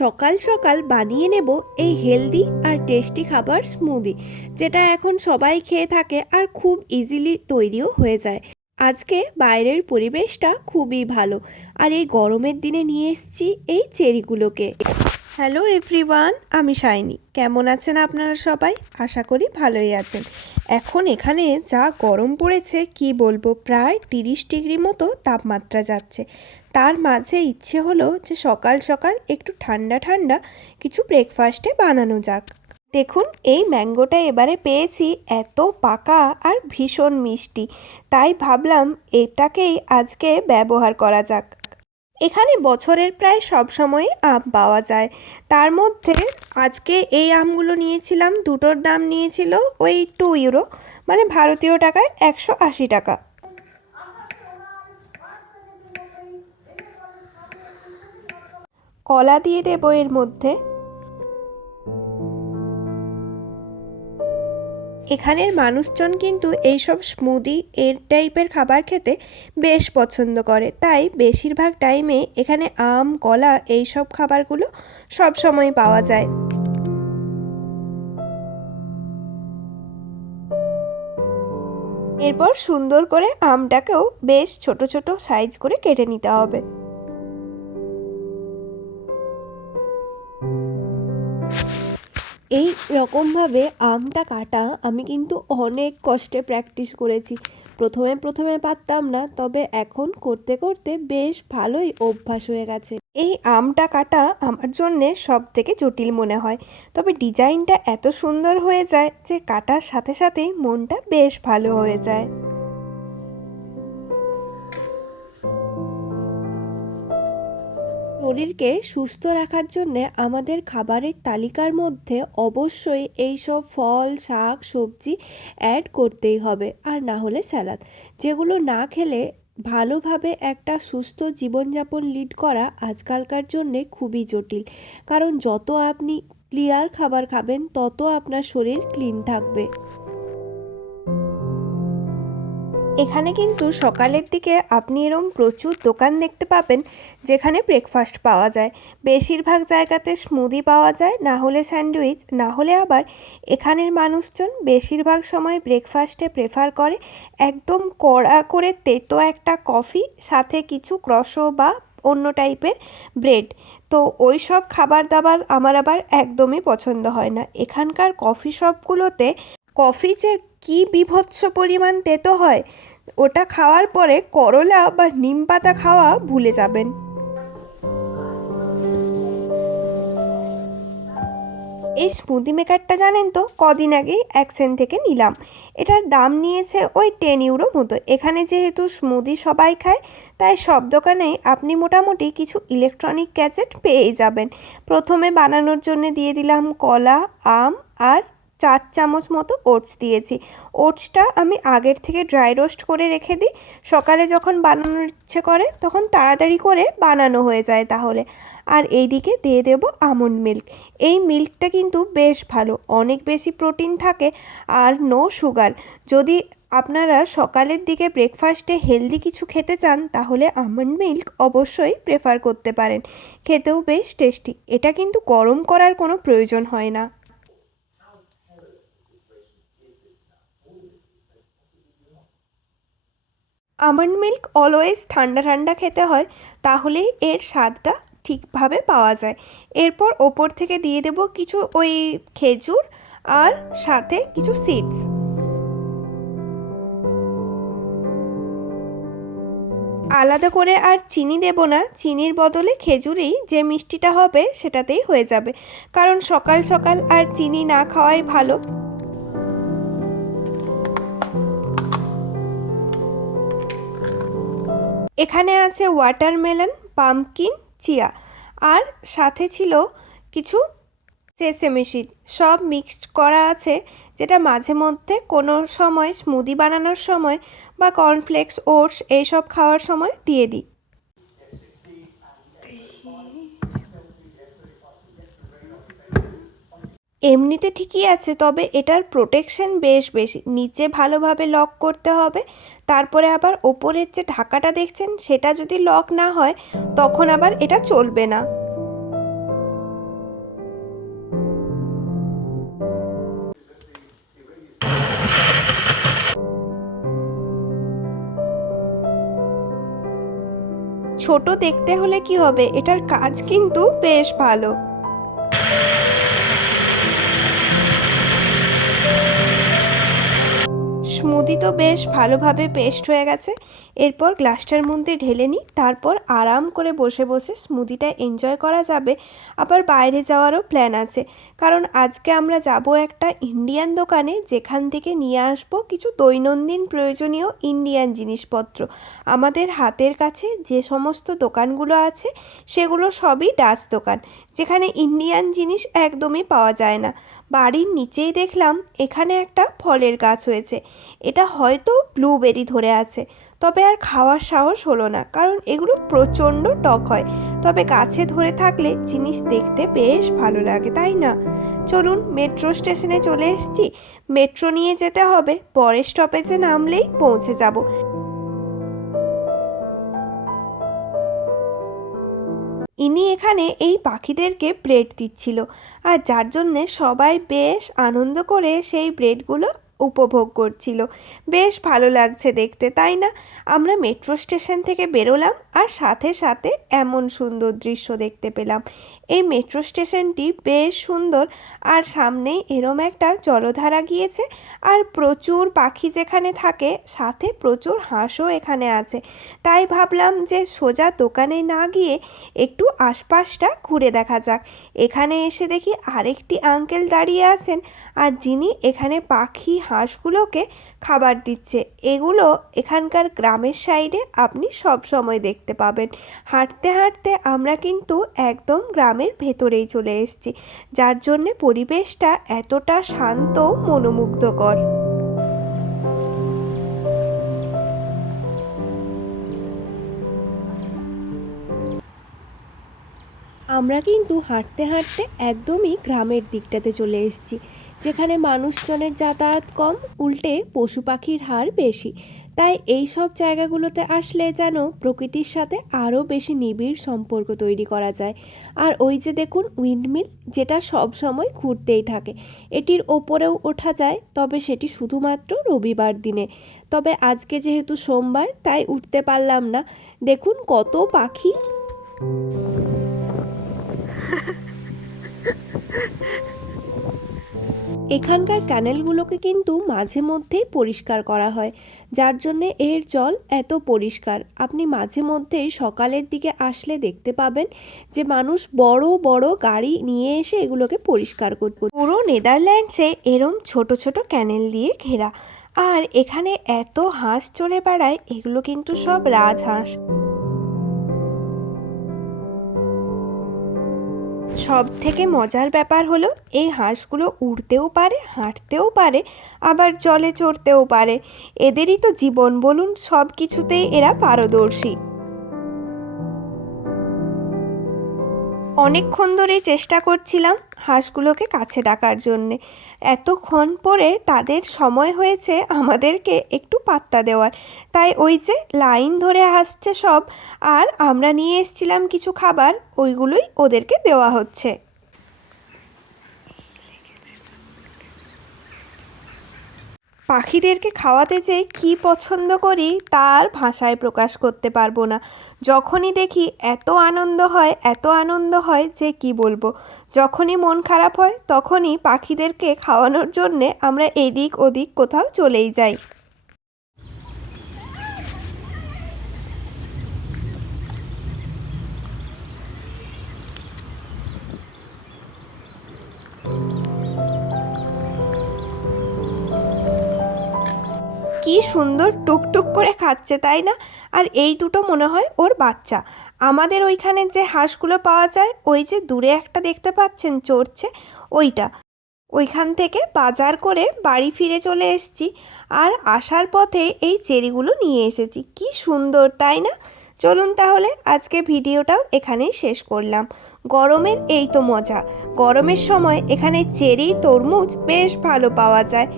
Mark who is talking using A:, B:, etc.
A: সকাল সকাল বানিয়ে নেব এই হেলদি আর টেস্টি খাবার স্মুদি, যেটা এখন সবাই খেয়ে থাকে আর খুব ইজিলি তৈরিও হয়ে যায়। আজকে বাইরের পরিবেশটা খুবই ভালো, আর এই গরমের দিনে নিয়ে এসছি এই চেরিগুলোকে। হ্যালো এভরিওয়ান, আমি শাইনি। কেমন আছেন আপনারা সবাই? আশা করি ভালোই আছেন। এখন এখানে যা গরম পড়েছে, কি বলব, প্রায় তিরিশ ডিগ্রি মতো তাপমাত্রা যাচ্ছে। তার মাঝে ইচ্ছে হলো যে সকাল সকাল একটু ঠান্ডা ঠান্ডা কিছু ব্রেকফাস্টে বানানো যাক। দেখুন, এই ম্যাঙ্গোটা এবারে পেয়েছি এত পাকা আর ভীষণ মিষ্টি। তাই ভাবলাম এটাকেই আজকে ব্যবহার করা যাক। এখানে বছরের প্রায় সব সময় আম পাওয়া যায়। তার মধ্যে আজকে এই আমগুলো নিয়েছিলাম, দুটোর দাম নিয়েছিল ওই টু ইউরো মানে ভারতীয় টাকায় একশো আশি টাকা। কলা দিয়ে দেবো এর মধ্যে এখানের মানুষজন কিন্তু এইসব স্মুদি, এর টাইপের খাবার খেতে বেশ পছন্দ করে। তাই বেশিরভাগ টাইমে এখানে আম, কলা এইসব খাবারগুলো সব সময় পাওয়া যায়। এরপর সুন্দর করে আমটাকেও বেশ ছোট ছোট সাইজ করে কেটে নিতে হবে। এই রকমভাবে আমটা কাটা আমি কিন্তু অনেক কষ্টে প্র্যাকটিস করেছি। প্রথমে প্রথমে পারতাম না, তবে এখন করতে করতে বেশ ভালোই অভ্যাস হয়ে গেছে। এই আমটা কাটা আমার জন্যে সব থেকে জটিল মনে হয়। তবে ডিজাইনটা এত সুন্দর হয়ে যায় যে কাটার সাথে সাথেই মনটা বেশ ভালো হয়ে যায়। শরীরকে সুস্থ রাখার জন্য আমাদের খাবারের তালিকার মধ্যে অবশ্যই এই সব ফল, শাক, সবজি অ্যাড করতেই হবে, আর না হলে স্যালাদ যেগুলো না খেলে ভালোভাবে একটা সুস্থ জীবনযাপন লিড করা আজকালকার জন্যে খুবই জটিল। কারণ যত আপনি ক্লিয়ার খাবার খাবেন, তত আপনার শরীর ক্লিন থাকবে। এখানে কিন্তু সকালের দিকে আপনি এরম প্রচুর দোকান দেখতে পাবেন যেখানে ব্রেকফাস্ট পাওয়া যায়। বেশিরভাগ জায়গাতে স্মুদি পাওয়া যায়, না হলে স্যান্ডউইচ না হলে আবার এখানের মানুষজন বেশিরভাগ সময় ব্রেকফাস্টে প্রেফার করে একদম কড়া করে তেতো একটা কফি সাথে কিছু ক্রসো বা অন্য টাইপের ব্রেড তো ওই সব খাবার দাবার আমার আবার একদমই পছন্দ হয় না। এখানকার কফি শপগুলোতে কফি যে কী বিভৎস পরিমাণ তেতো হয়, ওটা খাওয়ার পরে করলা বা নিম পাতা খাওয়া ভুলে যাবেন। এই স্মুদি মেকারটা জানেন তো? কদিন আগেই অ্যাকসেন থেকে নিলাম। এটার দাম নিয়েছে ওই টেন ইউরো মতো। এখানে যেহেতু স্মুদি সবাই খায়, তাই সব দোকানেই আপনি মোটামুটি কিছু ইলেকট্রনিক গ্যাজেট পেয়েই যাবেন। প্রথমে বানানোর জন্য দিয়ে দিলাম কলা, আম আর চার চামচ মতো ওটস দিয়েছি। ওটসটা আমি আগের থেকে ড্রাই রোস্ট করে রেখে দিই। সকালে যখন বানানোর ইচ্ছে করে, তখন তাড়াতাড়ি করে বানানো হয়ে যায় তাহলে। আর এইদিকে দিয়ে দেব আমন্ড মিল্ক। এই মিল্কটা কিন্তু বেশ ভালো, অনেক বেশি প্রোটিন থাকে আর নো সুগার। যদি আপনারা সকালের দিকে ব্রেকফাস্টে হেলদি কিছু খেতে চান, তাহলে আমন্ড মিল্ক অবশ্যই প্রেফার করতে পারেন। খেতেও বেশ টেস্টি। এটা কিন্তু গরম করার কোনো প্রয়োজন হয় না। আমন্ড মিল্ক অলওয়েজ ঠান্ডা ঠান্ডা খেতে হয়, তাহলেই এর স্বাদটা ঠিকভাবে পাওয়া যায়। এরপর ওপর থেকে দিয়ে দেব কিছু ওই খেজুর আর সাথে কিছু সিডস আলাদা করে আর চিনি দেব না, চিনির বদলে খেজুরেই যে মিষ্টিটা হবে সেটাতেই হয়ে যাবে। কারণ সকাল সকাল আর চিনি না খাওয়াই ভালো। এখানে আছে ওয়াটারমেলন পাম্পকিন চিয়া আর সাথে ছিল কিছু সেসেমি সিড সব মিক্সড করা আছে, যেটা মাঝে মধ্যে কোনো সময় স্মুদি বানানোর সময় বা কর্নফ্লেক্স ওটস এইসব খাওয়ার সময় দিয়ে দিই। এমনিতে ঠিকই আছে, তবে এটার প্রোটেকশন বেশ বেশি। নিচে ভালোভাবে লক করতে হবে, তারপরে আবার ওপরের যে ঢাকাটা দেখছেন, সেটা যদি লক না হয়, তখন আবার এটা চলবে না। ছোট দেখতে হলে কি হবে? এটার কাজ কিন্তু বেশ ভালো। স্মুদি তো বেশ ভালোভাবে পেস্ট হয়ে গেছে। এরপর গ্লাসটার মধ্যে ঢেলে নিই, তারপর আরাম করে বসে বসে স্মুদিটা এনজয় করা যাবে। আবার বাইরে যাওয়ারও প্ল্যান আছে। কারণ আজকে আমরা যাব একটা ইন্ডিয়ান দোকানে, যেখান থেকে নিয়ে আসব কিছু দৈনন্দিন প্রয়োজনীয় ইন্ডিয়ান জিনিসপত্র। আমাদের হাতের কাছে যে সমস্ত দোকানগুলো আছে, সেগুলো সবই ডাচ দোকান, যেখানে ইন্ডিয়ান জিনিস একদমই পাওয়া যায় না। বাড়ির নিচেই দেখলাম, এখানে একটা ফলের গাছ হয়েছে। এটা হয়তো ব্লুবেরি ধরে আছে। তবে আর খাওয়ার সাহস হলো না, কারণ এগুলো প্রচণ্ড টক হয়। তবে গাছে ধরে থাকলে জিনিস দেখতে বেশ ভালো লাগে, তাই না? চলুন মেট্রো স্টেশনে চলে এসেছি। মেট্রো নিয়ে যেতে হবে পরের স্টপেজে নামলেই পৌঁছে যাব। ইনি এখানে এই পাখিদেরকে ব্রেড দিচ্ছিল, আর যার জন্যে সবাই বেশ আনন্দ করে সেই ব্রেডগুলো উপভোগ করছিল। বেশ ভালো লাগছে দেখতে, তাই না? আমরা মেট্রো স্টেশন থেকে বেরোলাম আর সাথে সাথে এমন সুন্দর দৃশ্য দেখতে পেলাম। এই মেট্রো স্টেশনটি বেশ সুন্দর আর সামনেই এরম একটা জলধারা গিয়েছে আর প্রচুর পাখি যেখানে থাকে, সাথে প্রচুর হাঁসও এখানে আছে। তাই ভাবলাম যে সোজা দোকানে না গিয়ে একটু আশপাশটা ঘুরে দেখা যাক। এখানে এসে দেখি আরেকটি আঙ্কেল দাঁড়িয়ে আছেন আর যিনি এখানে পাখি হাঁসগুলোকে খাবার দিচ্ছে। এগুলো এখানকার গ্রামের সাইডে আপনি সব সময় দেখতে পাবেন। হাঁটতে হাঁটতে আমরা কিন্তু একদম গ্রামের ভেতরেই চলে এসেছি, যার জন্যে পরিবেশটা এতটা শান্ত মনোমুগ্ধকর। আমরা কিন্তু হাঁটতে হাঁটতে একদমই গ্রামের দিকটাতে চলে এসেছি, যেখানে মানুষজনের যাতায়াত কম, উল্টে পশু পাখির হার বেশি। তাই এই সব জায়গাগুলোতে আসলে যেন প্রকৃতির সাথে আরও বেশি নিবিড় সম্পর্ক তৈরি করা যায়। আর ওই যে দেখুন উইন্ডমিল, যেটা সব সময় ঘুরতেই থাকে। এটির ওপরেও ওঠা যায়, তবে সেটি শুধুমাত্র রবিবার দিনে। তবে আজকে যেহেতু সোমবার, তাই উঠতে পারলাম না। দেখুন কত পাখি। এখানকার ক্যানেলগুলোকে কিন্তু মাঝে মধ্যেই পরিষ্কার করা হয়, যার জন্যে এর জল এত পরিষ্কার। আপনি মাঝে মধ্যেই সকালের দিকে আসলে দেখতে পাবেন যে মানুষ বড় বড় গাড়ি নিয়ে এসে এগুলোকে পরিষ্কার করতে পুরো নেদারল্যান্ডসে এরম ছোট ছোট ক্যানেল দিয়ে ঘেরা। আর এখানে এত হাঁস চড়ে বেড়ায়, এগুলো কিন্তু সব রাজহাঁস। সব থেকে মজার ব্যাপার হলো, এই হাঁসগুলো উড়তেও পারে, হাঁটতেও পারে, আবার জলে চড়তেও পারে। এদেরই তো জীবন বলুন সব কিছুতেই এরা পারদর্শী। অনেকক্ষণ ধরেই চেষ্টা করছিলাম হাঁসগুলোকে কাছে ডাকার জন্যে। এতক্ষণ পরে তাদের সময় হয়েছে আমাদেরকে একটু পাত্তা দেওয়ার। তাই ওই যে লাইন ধরে আসছে সব, আর আমরা নিয়ে এসছিলাম কিছু খাবার, ওইগুলোই ওদেরকে দেওয়া হচ্ছে। পাখিদেরকে খাওয়াতে যে কি পছন্দ করি, তার ভাষায় প্রকাশ করতে পারব না। যখনই দেখি এত আনন্দ হয়, এত আনন্দ হয় যে কি বলব। যখনই মন খারাপ হয়, তখনই পাখিদেরকে খাওয়ানোর জন্যে আমরা এদিক ওদিক কোথাও চলেই যাই। কি সুন্দর টুকটুক করে খাচ্ছে, তাই না? আর এই দুটো মনে হয় ওর বাচ্চা। আমাদের ওইখানে যে হাঁসগুলো পাওয়া যায়, ওই যে দূরে একটা দেখতে পাচ্ছেন, চড়ছে, ওইটা। ওইখান থেকে বাজার করে বাড়ি ফিরে চলে এসেছি আর আসার পথে এই চেরিগুলো নিয়ে এসেছি। কি সুন্দর, তাই না? চলুন তাহলে আজকে ভিডিওটাও এখানেই শেষ করলাম। গরমের এই তো মজা। গরমের সময় এখানে চেরি, তরমুজ বেশ ভালো পাওয়া যায়।